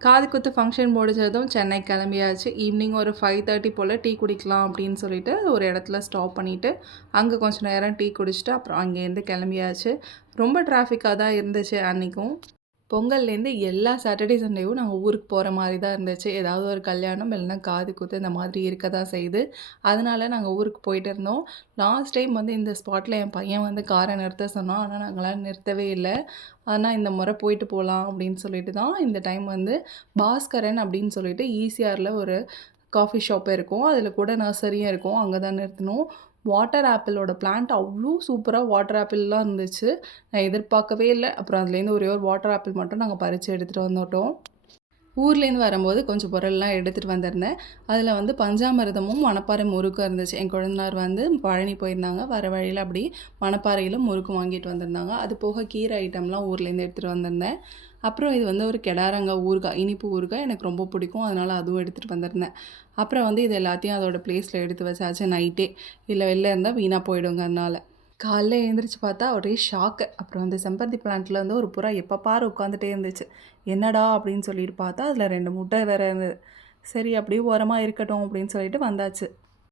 காது குத்து ஃபங்க்ஷன் முடிஞ்சதும் சென்னை கிளம்பியாச்சு. ஈவினிங் ஒரு 5:30 போல் டீ குடிக்கலாம் அப்படின்னு சொல்லிட்டு ஒரு இடத்துல ஸ்டாப் பண்ணிவிட்டு அங்கே கொஞ்சம் நேரம் டீ குடிச்சிட்டு அப்புறம் அங்கேருந்து கிளம்பியாச்சு. ரொம்ப டிராஃபிக்காக தான் இருந்துச்சு அன்றைக்கும். பொங்கல்லேருந்து எல்லா சாட்டர்டே சண்டேவும் நாங்கள் ஊருக்கு போகிற மாதிரி தான் இருந்துச்சு. ஏதாவது ஒரு கல்யாணம் இல்லைன்னா காது குத்து இந்த மாதிரி இருக்க தான் செய்யுது. அதனால நாங்கள் ஊருக்கு போயிட்டு இருந்தோம். லாஸ்ட் டைம் வந்து இந்த ஸ்பாட்டில் என் பையன் வந்து காரை நிறுத்த சொன்னான். ஆனால் நாங்களாம் நிறுத்தவே இல்லை. ஆனால் இந்த முறை போயிட்டு போகலாம் அப்படின்னு சொல்லிட்டு தான் இந்த டைம் வந்து பாஸ்கரன் அப்படின்னு சொல்லிட்டு ஈசிஆரில் ஒரு காஃபி ஷாப் இருக்கும். அதில் கூட நர்சரியும் இருக்கும். அங்கே தான் நிறுத்தினோம். வாட்டர் ஆப்பிளோட பிளான்ட் அவ்வளோ சூப்பராக வாட்டர் ஆப்பிள்லாம் இருந்துச்சு. நான் எதிர்பார்க்கவே இல்லை. அப்புறம் அதுலேருந்து ஒரே ஒரு வாட்டர் ஆப்பிள் மட்டும் நாங்கள் பறித்து எடுத்துகிட்டு வந்துட்டோம். ஊர்லேருந்து வரும்போது கொஞ்சம் பொருள்லாம் எடுத்துகிட்டு வந்திருந்தேன். அதில் வந்து பஞ்சாமிர்தமும் மணப்பாறை முறுக்கும் இருந்துச்சு. என் கொழுந்தனார் வந்து பழனி போயிருந்தாங்க. வர வழியில் அப்படி மணப்பாறையில் முறுக்கு வாங்கிட்டு வந்திருந்தாங்க. அது போக கீரை ஐட்டம்லாம் ஊர்லேருந்து எடுத்துகிட்டு வந்திருந்தேன். அப்புறம் இது வந்து ஒரு கெடாரங்காய் ஊறுகாய், இனிப்பு ஊறுகாய் எனக்கு ரொம்ப பிடிக்கும். அதனால் அதுவும் எடுத்துகிட்டு வந்திருந்தேன். அப்புறம் வந்து இது எல்லாத்தையும் அதோடய ப்ளேஸில் எடுத்து வச்சாச்சு நைட்டே. இல்லை வெளில இருந்தால் வீணாக போயிடுங்க அதனால். காலைல எழுந்திரிச்சு பார்த்தா ஒரே ஷாக்கு. அப்புறம் வந்து செம்பருத்தி பிளான்ட்டில் வந்து ஒரு புறா எப்போ பாரு உட்காந்துட்டே இருந்துச்சு. என்னடா அப்படின்னு சொல்லிட்டு பார்த்தா அதில் 2 முட்டை வேறு இருந்தது. சரி அப்படியே ஓரமாக இருக்கட்டும் அப்படின்னு சொல்லிட்டு வந்தாச்சு.